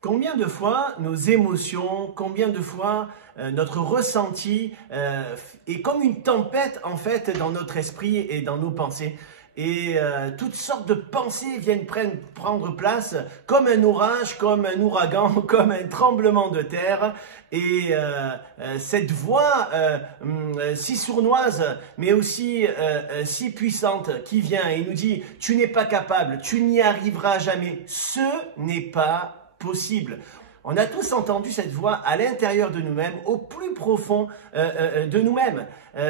Combien de fois nos émotions, combien de fois notre ressenti est comme une tempête en fait dans notre esprit et dans nos pensées. Et toutes sortes de pensées viennent prendre place comme un orage, comme un ouragan, comme un tremblement de terre. Et cette voix si sournoise, mais aussi si puissante qui vient et nous dit « Tu n'es pas capable, tu n'y arriveras jamais, ce n'est pas possible ». On a tous entendu cette voix à l'intérieur de nous-mêmes, au plus profond de nous-mêmes.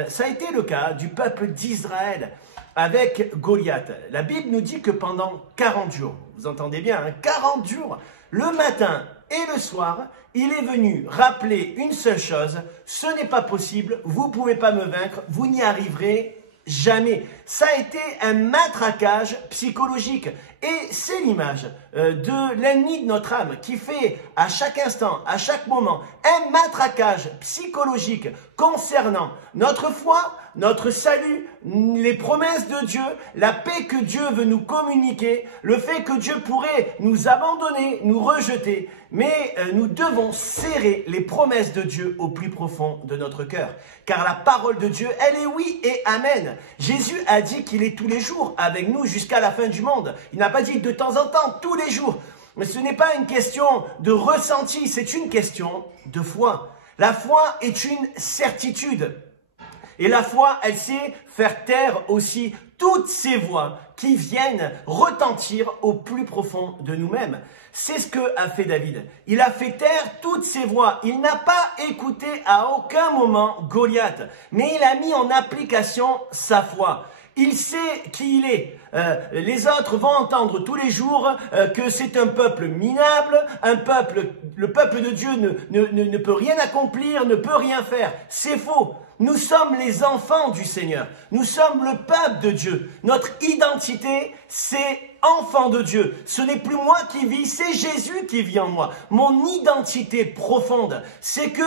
Ça a été le cas du peuple d'Israël avec Goliath. La Bible nous dit que pendant 40 jours, vous entendez bien, hein, 40 jours, le matin et le soir, il est venu rappeler une seule chose, ce n'est pas possible, vous ne pouvez pas me vaincre, vous n'y arriverez jamais. Ça a été un matraquage psychologique. Et c'est l'image de l'ennemi de notre âme qui fait à chaque instant, à chaque moment, un matraquage psychologique concernant notre foi, notre salut, les promesses de Dieu, la paix que Dieu veut nous communiquer, le fait que Dieu pourrait nous abandonner, nous rejeter. Mais nous devons serrer les promesses de Dieu au plus profond de notre cœur. Car la parole de Dieu, elle est oui et amen. Jésus a dit qu'il est tous les jours avec nous jusqu'à la fin du monde. Il n'a pas dit de temps en temps, tous les jours. Mais ce n'est pas une question de ressenti, c'est une question de foi. La foi est une certitude. Et la foi, elle sait faire taire aussi toutes ces voix qui viennent retentir au plus profond de nous-mêmes. C'est ce que a fait David. Il a fait taire toutes ces voix. Il n'a pas écouté à aucun moment Goliath, mais il a mis en application sa foi. Il sait qui il est. Les autres vont entendre tous les jours que c'est un peuple minable, le peuple de Dieu ne peut rien accomplir, ne peut rien faire. C'est faux. Nous sommes les enfants du Seigneur. Nous sommes le peuple de Dieu. Notre identité, c'est enfant de Dieu. Ce n'est plus moi qui vis, c'est Jésus qui vit en moi. Mon identité profonde, c'est que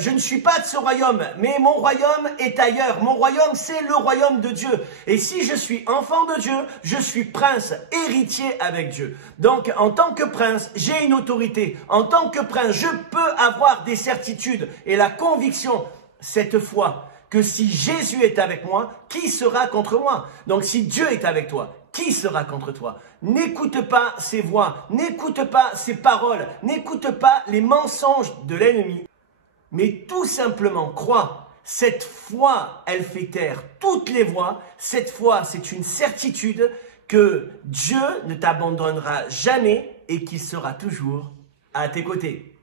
je ne suis pas de ce royaume, mais mon royaume est ailleurs. Mon royaume, c'est le royaume de Dieu. Et si je suis enfant de Dieu, je suis prince, héritier avec Dieu. Donc, en tant que prince, j'ai une autorité. En tant que prince, je peux avoir des certitudes et la conviction, cette foi, que si Jésus est avec moi, qui sera contre moi? Donc si Dieu est avec toi, qui sera contre toi? N'écoute pas ces voix, n'écoute pas ces paroles, n'écoute pas les mensonges de l'ennemi, mais tout simplement crois. Cette foi, elle fait taire toutes les voix. Cette foi, c'est une certitude que Dieu ne t'abandonnera jamais et qu'il sera toujours à tes côtés.